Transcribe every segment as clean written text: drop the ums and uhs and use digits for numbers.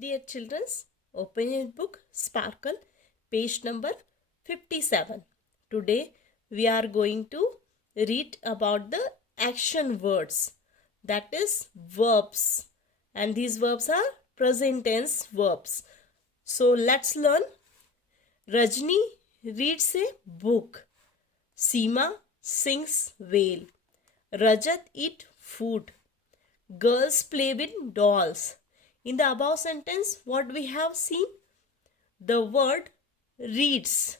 Dear children, open your book Sparkle, page number 57. Today we are going to read about the action words, that is verbs, and these verbs are present tense verbs. So let's learn. Rajni reads a book. Seema sings well. Rajat eat food. Girls play with dolls. In the above sentence, what we have seen? The word reads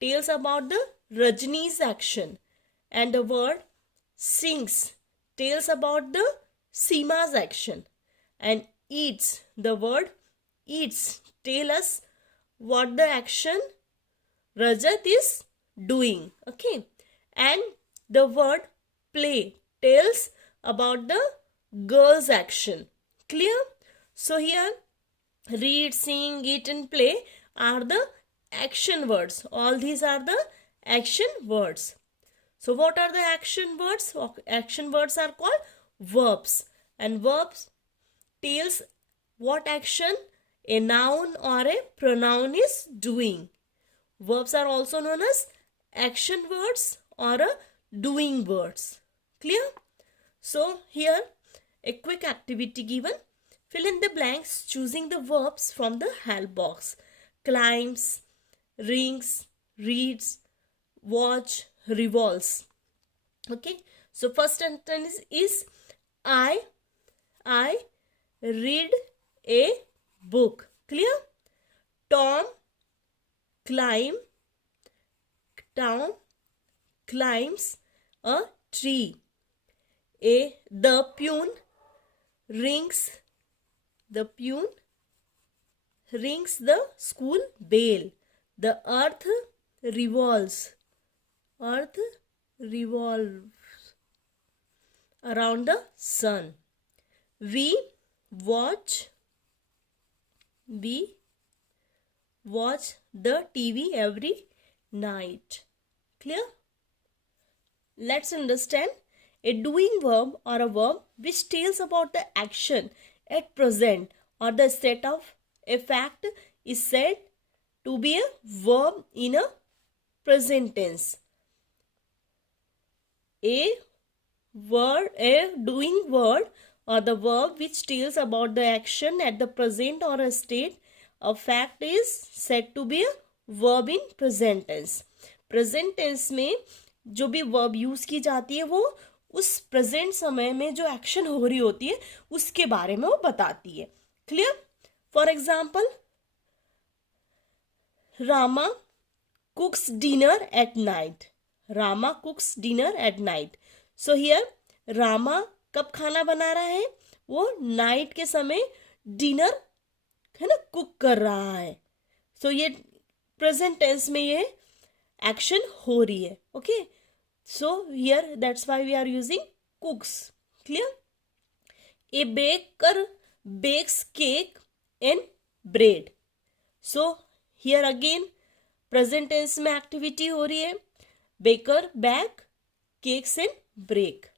tells about the Rajni's action, and the word sings tells about the Seema's action, and eats, the word eats tell us what the action Rajat is doing. Okay, and the word play tells about the girl's action. Clear? So here read, sing, eat and play are the action words. All these are the action words. So what are the action words? Action words are called verbs, and verbs tells what action a noun or a pronoun is doing. Verbs are also known as action words or a doing words. Clear? So here a quick activity given. Fill in the blanks choosing the verbs from the help box. Climbs, rings, reads, watch, revolves. Okay. So first sentence is I read a book. Clear? Tom climbs a tree. The peon rings the school bell. The earth revolves around the sun. We watch the TV every night. Clear? Let's understand. A doing verb or a verb which tells about the action at present or the state of a fact is said to be a verb in a present tense. A doing word or the verb which tells about the action at the present or a state of fact is said to be a verb in present tense. Present tense में जो भी verb use की जाती है वो उस present समय में जो एक्शन हो रही होती है उसके बारे में वो बताती है. Clear? For example, Rama कुक्स dinner at night. Rama कुक्स dinner at night. So here Rama कब खाना बना रहा है? वो नाइट के समय डिनर है ना कुक कर रहा है. सो ये प्रेजेंट टेंस में ये एक्शन हो रही है. Okay. So here that's why we are using cooks. Clear? A baker bakes cake and bread. So here again present tense में activity हो रही है. Baker bake cakes and bread.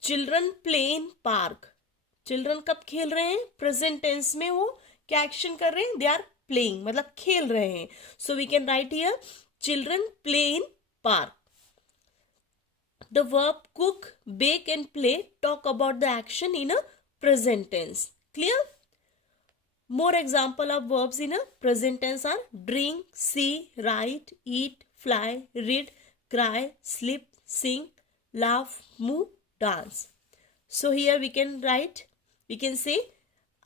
Children play in park. Children कब खेल रहे हैं? Present tense में वो क्या action कर रहे हैं? They are playing, मतलब खेल रहे हैं. So we can write here children play in park. The verb cook, bake and play talk about the action in a present tense. Clear? More example of verbs in a present tense are drink, see, write, eat, fly, read, cry, sleep, sing, laugh, move, dance. So here we can say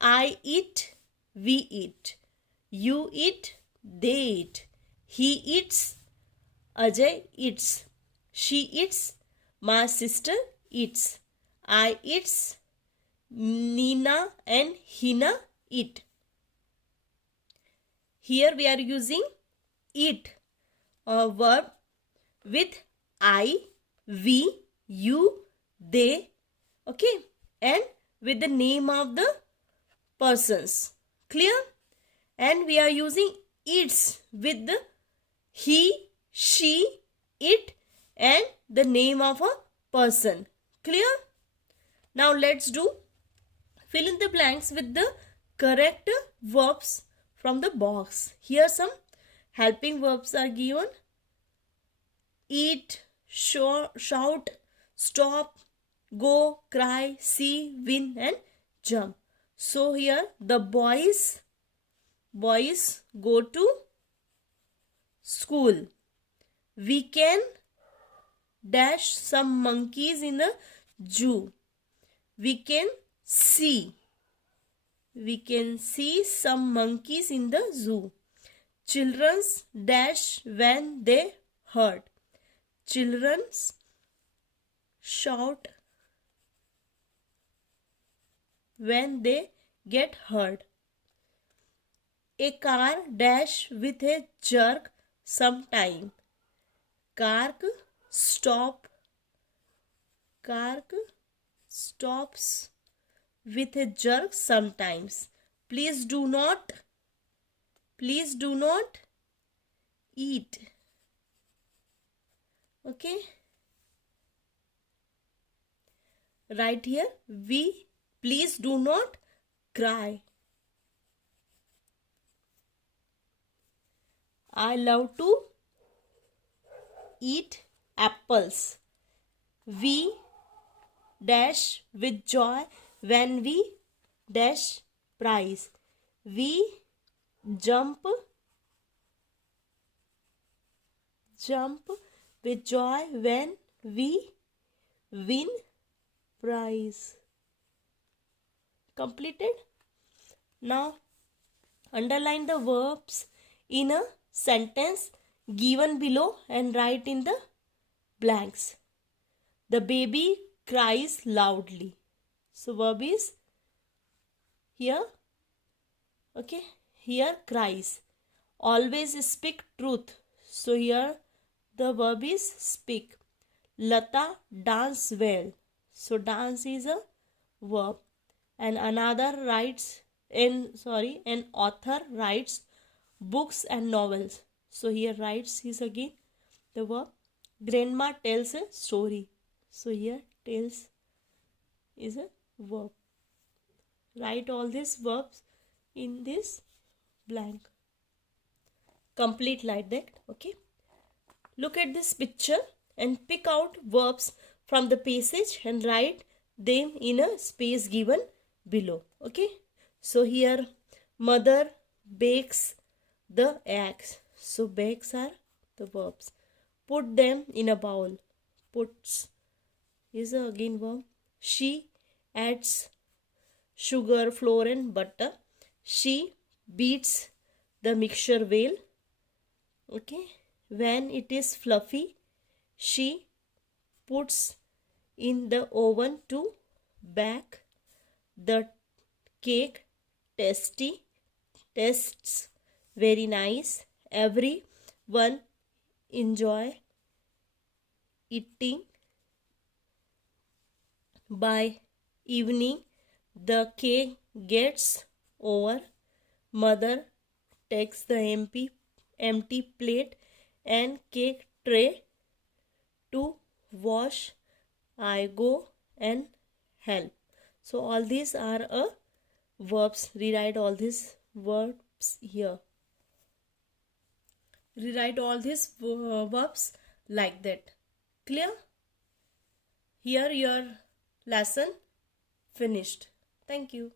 I eat, we eat, you eat, they eat, he eats, Ajay eats, she eats, my sister eats, I eats, Nina and Hina eat. Here we are using eat, a verb with I, we, you, they, okay, and with the name of the persons. Clear? And we are using eats with the he, she, it and the name of a person. Clear? Now let's do Fill in the blanks with the correct verbs from the box. Here some helping verbs are given. Eat, shout, stop, go, cry, see, win and jump. So here the boys go to school. We can dash some monkeys in the zoo. We can see some monkeys in the zoo. Children's dash when they hurt. Children's shout when they get hurt. A car dash with a jerk sometime. Car stops with a jerk sometimes. Please do not eat. Okay. Right here, please do not cry. I love to eat apples. We dash with joy when we dash prize. We jump with joy when we win prize. Completed. Now underline the verbs in a sentence given below and write in the blanks. The baby cries loudly. So verb is here. Okay. Here cries. Always speak truth. So here the verb is speak. Lata dance well. So dance is a verb. And an author writes books and novels. So here writes is again the verb. Grandma tells a story. So here tells is a verb. Write all these verbs in this blank. Complete like that. Okay. Look at this picture and pick out verbs from the passage and write them in a space given below. Okay. So here mother bakes the eggs. So bakes are the verbs. Put them in a bowl. Puts is again verb. She adds sugar, flour and butter. She beats the mixture well. Okay. When it is fluffy, she puts in the oven to bake the cake. Tastes very nice. Everyone enjoy eating. By evening, the cake gets over. Mother takes the empty plate and cake tray to wash. I go and help. So all these are verbs. Rewrite all these verbs here. Rewrite all these verbs like that. Clear? Here your lesson finished. Thank you.